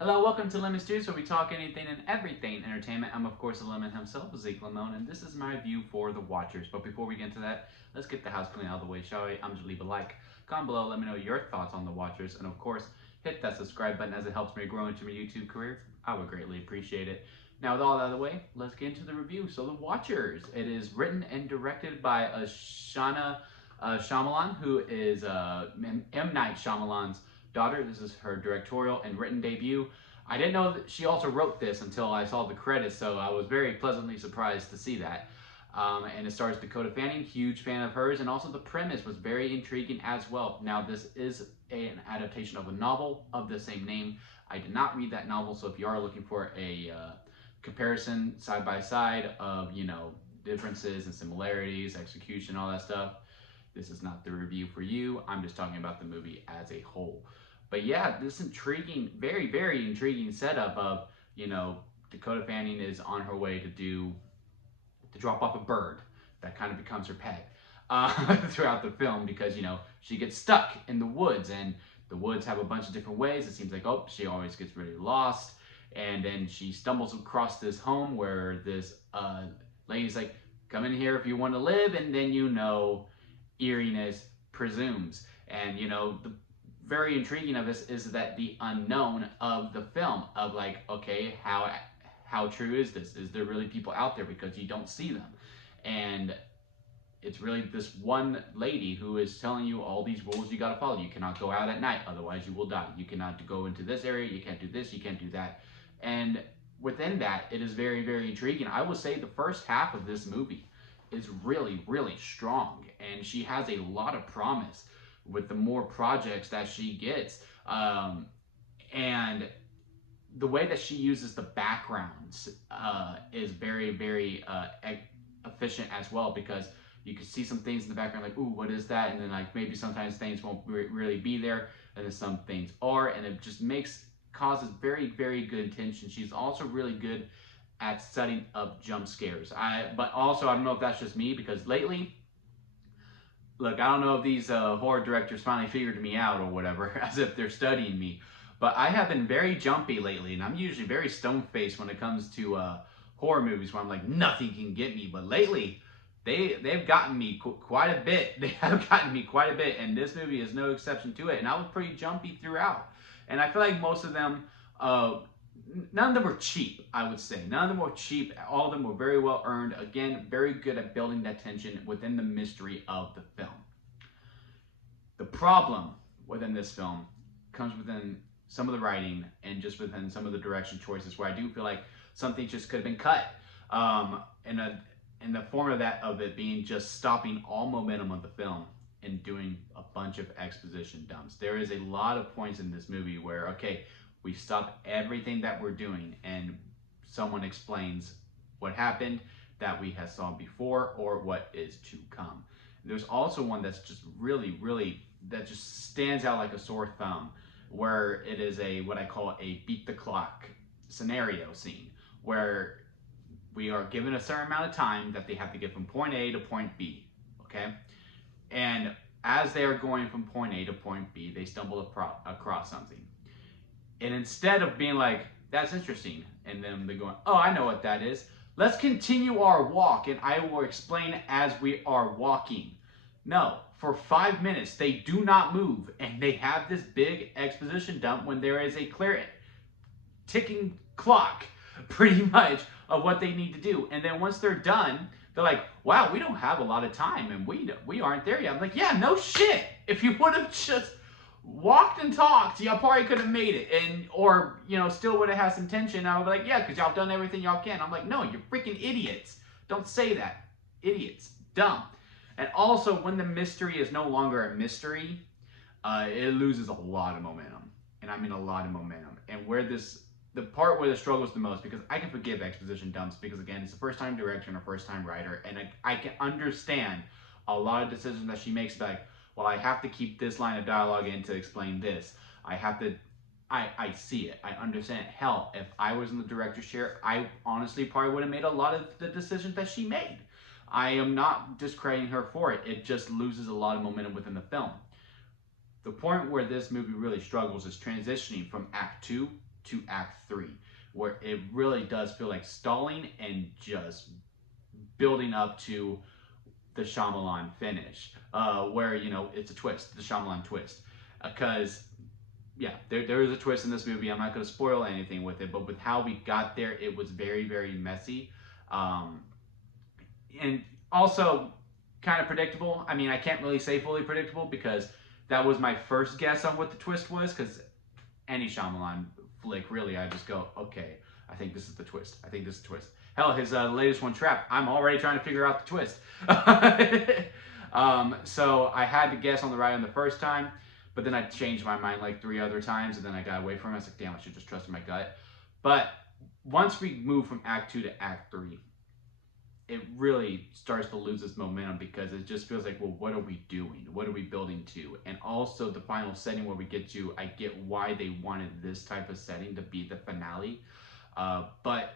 Hello, welcome to Lemon Stews, where we talk anything and everything entertainment. I'm, of course, the Lemon himself, Zeke Lemon, and this is my view for the Watchers. But before we get into that, let's get the house clean out of the way, shall we? I'm just leave a like, comment below, let me know your thoughts on the Watchers, and of course, hit that subscribe button as it helps me grow into my YouTube career. I would greatly appreciate it. Now, with all that out of the way, let's get into the review. So, The Watchers. It is written and directed by Ashana Shyamalan, who is M. Night Shyamalan's daughter. This is her directorial and written debut. I didn't know that she also wrote this until I saw the credits, so I was very pleasantly surprised to see that. And it stars Dakota Fanning, huge fan of hers, and also the premise was very intriguing as well. Now, this is an adaptation of a novel of the same name. I did not read that novel, so if you are looking for a comparison side by side of, differences and similarities, execution, all that stuff, this is not the review for you. I'm just talking about the movie as a whole. But yeah, this intriguing, very, very intriguing setup of, Dakota Fanning is on her way to drop off a bird that kind of becomes her pet throughout the film because, she gets stuck in the woods and the woods have a bunch of different ways. It seems like, she always gets really lost. And then she stumbles across this home where this lady's like, come in here if you want to live. And then, eeriness presumes. And, the very intriguing of this is that the unknown of the film of like, okay, how true is this? Is there really people out there because you don't see them? And it's really this one lady who is telling you all these rules you got to follow. You cannot go out at night, otherwise you will die. You cannot go into this area. You can't do this. You can't do that. And within that, it is very, very intriguing. I would say the first half of this movie is really, really strong, and she has a lot of promise with the more projects that she gets. And the way that she uses the backgrounds is very, very efficient as well because you can see some things in the background like, ooh, what is that? And then like maybe sometimes things won't really be there, and then some things are, and it just causes very, very good tension. She's also really good at setting up jump scares. But also I don't know if that's just me because lately, look, I don't know if these horror directors finally figured me out or whatever, as if they're studying me. But I have been very jumpy lately, and I'm usually very stone-faced when it comes to horror movies, where I'm like, nothing can get me. But lately, they've gotten me quite a bit. They have gotten me quite a bit, and this movie is no exception to it. And I was pretty jumpy throughout. And I feel like most of them, none of them were cheap, I would say. None of them were cheap. All of them were very well earned. Again, very good at building that tension within the mystery of the film. The problem within this film comes within some of the writing and just within some of the direction choices where I do feel like something just could have been cut. In the form of it being just stopping all momentum of the film and doing a bunch of exposition dumps. There is a lot of points in this movie where, okay, we stop everything that we're doing and someone explains what happened that we have saw before or what is to come. There's also one that's just really, really, that just stands out like a sore thumb, where it is what I call a beat the clock scenario scene, where we are given a certain amount of time that they have to get from point A to point B, okay? And as they are going from point A to point B, they stumble across something. And instead of being like, that's interesting, and then they're going, oh, I know what that is. Let's continue our walk, and I will explain as we are walking. No, for 5 minutes, they do not move, and they have this big exposition dump when there is a clear ticking clock, pretty much, of what they need to do. And then once they're done, they're like, wow, we don't have a lot of time, and we aren't there yet. I'm like, yeah, no shit. If you would have just walked and talked, y'all probably could have made it, or still would have had some tension. I would be like, yeah, because y'all done everything y'all can. I'm like, no, you're freaking idiots. Don't say that, idiots, dumb. And also, when the mystery is no longer a mystery, it loses a lot of momentum, and I mean a lot of momentum. And the part where the struggles the most, because I can forgive exposition dumps because again, it's a first-time director and a first-time writer, and I can understand a lot of decisions that she makes, like, well, I have to keep this line of dialogue in to explain this. I see it. I understand it. Hell, if I was in the director's chair, I honestly probably would have made a lot of the decisions that she made. I am not discrediting her for it. It just loses a lot of momentum within the film. The point where this movie really struggles is transitioning from Act 2 to Act 3, where it really does feel like stalling and just building up to the Shyamalan finish, where, you know, it's a twist, the Shyamalan twist. Because, yeah, there is a twist in this movie. I'm not going to spoil anything with it, but with how we got there, it was very, very messy. And also kind of predictable. I mean, I can't really say fully predictable because that was my first guess on what the twist was, because any Shyamalan flick, really, I just go, okay, I think this is the twist. I think this is the twist. Hell, his latest one, Trap, I'm already trying to figure out the twist. So I had to guess on the right on the first time, but then I changed my mind like 3 other times, and then I got away from it. I was like, damn, I should just trust my gut. But once we move from Act 2 to Act 3, it really starts to lose its momentum, because it just feels like, well, what are we doing? What are we building to? And also the final setting where we get to, I get why they wanted this type of setting to be the finale. But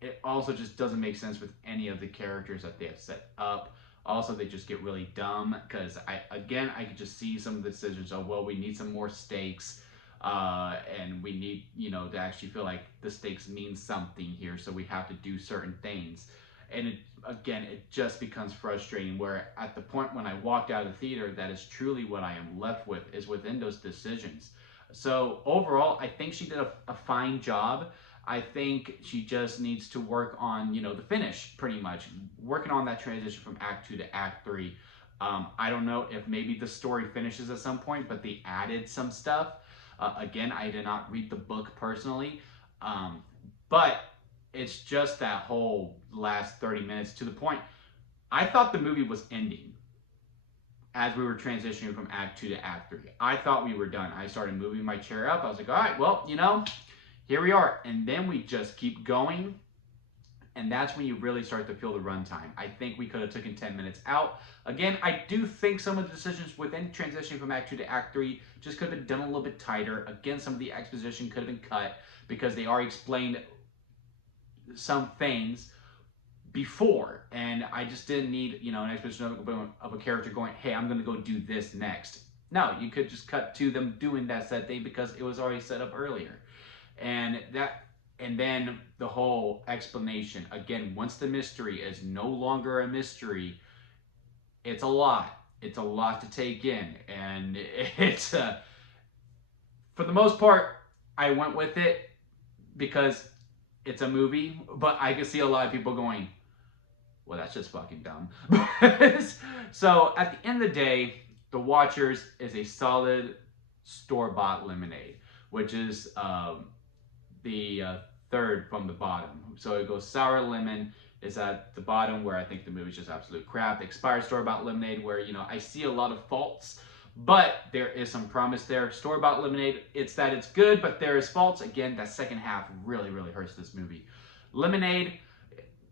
it also just doesn't make sense with any of the characters that they have set up. Also, they just get really dumb, because I could just see some of the decisions. Oh, well, we need some more stakes. And we need, you know, to actually feel like the stakes mean something here. So we have to do certain things. And it just becomes frustrating, where at the point when I walked out of the theater, that is truly what I am left with, is within those decisions. So overall, I think she did a fine job. I think she just needs to work on, you know, the finish, pretty much. Working on that transition from Act 2 to Act 3. I don't know if maybe the story finishes at some point, but they added some stuff. Again, I did not read the book personally. But it's just that whole last 30 minutes, to the point I thought the movie was ending as we were transitioning from Act 2 to Act 3. I thought we were done. I started moving my chair up. I was like, all right, well, you know, here we are. And then we just keep going. And that's when you really start to feel the runtime. I think we could have taken 10 minutes out. Again, I do think some of the decisions within transitioning from Act 2 to Act 3 just could have been done a little bit tighter. Again, some of the exposition could have been cut, because they already explained some things before, and I just didn't need, you know, an exposition of a character going, hey, I'm going to go do this next. No, you could just cut to them doing that said thing, because it was already set up earlier. And then the whole explanation, again, once the mystery is no longer a mystery, it's a lot. It's a lot to take in, and it's for the most part, I went with it because it's a movie, but I can see a lot of people going, well, that's just fucking dumb. So at the end of the day, The Watchers is a solid store-bought lemonade, which is the third from the bottom. So it goes sour lemon is at the bottom, where I think the movie's just absolute crap. Expired store-bought lemonade, where, you know, I see a lot of faults, but there is some promise there. Store-bought lemonade, it's that it's good, but there is faults. Again, that second half really, really hurts this movie. Lemonade,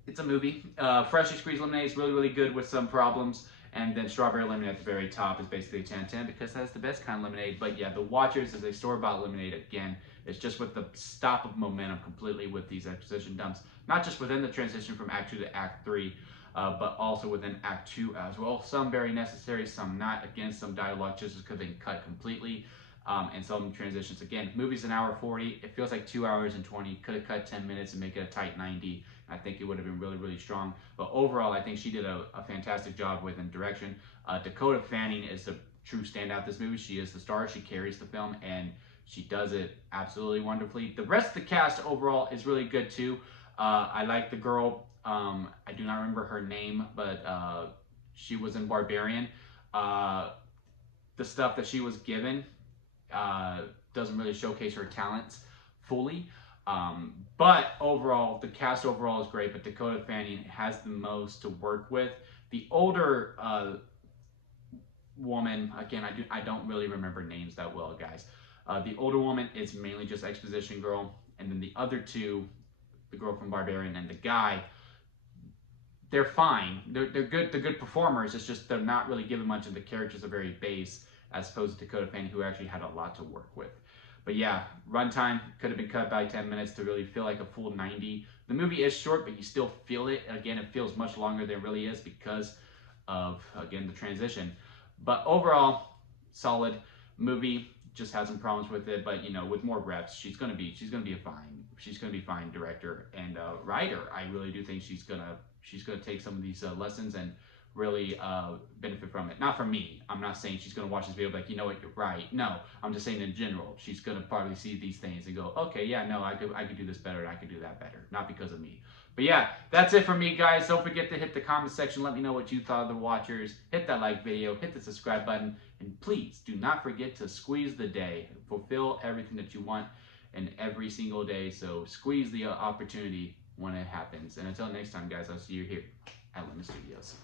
it's a movie. Freshly squeezed lemonade is really, really good with some problems. And then strawberry lemonade at the very top is basically a 10-10, because that's the best kind of lemonade. But yeah, The Watchers is a store-bought lemonade. Again, it's just with the stop of momentum completely with these exposition dumps. Not just within the transition from Act 2 to Act 3, but also within Act 2 as well. Some very necessary, some not. Again, some dialogue just because they cut completely. And some transitions. Again, movie's an hour 40. It feels like 2 hours and 20. Could have cut 10 minutes and make it a tight 90. I think it would have been really, really strong. But overall, I think she did a fantastic job within direction. Dakota Fanning is the true standout this movie. She is the star. She carries the film, and she does it absolutely wonderfully. The rest of the cast overall is really good too. I like the girl. I do not remember her name, but she was in Barbarian. The stuff that she was given doesn't really showcase her talents fully. But overall, the cast overall is great, but Dakota Fanning has the most to work with. The older woman, again, I don't really remember names that well, guys. The older woman is mainly just exposition girl, and then the other two, the girl from Barbarian and the guy, they're fine. They're good. They're good performers. It's just they're not really given much, and the characters are very base, as opposed to Dakota Fanning, who actually had a lot to work with. But yeah, runtime could have been cut by 10 minutes to really feel like a full 90. The movie is short, but you still feel it. Again, it feels much longer than it really is because of, again, the transition. But overall, solid movie. just had some problems with it, but you know, with more reps, she's gonna be a fine director and writer. I really do think she's gonna take some of these lessons and really benefit from it. Not from me. I'm not saying she's gonna watch this video like, you know what, you're right. No, I'm just saying in general, she's gonna probably see these things and go, okay, yeah, no, I could do this better and I could do that better. Not because of me. But yeah, that's it for me, guys. Don't forget to hit the comment section. Let me know what you thought of the Watchers. Hit that like video. Hit the subscribe button. And please do not forget to squeeze the day. Fulfill everything that you want in every single day. So squeeze the opportunity when it happens. And until next time, guys, I'll see you here at Lemon Studios.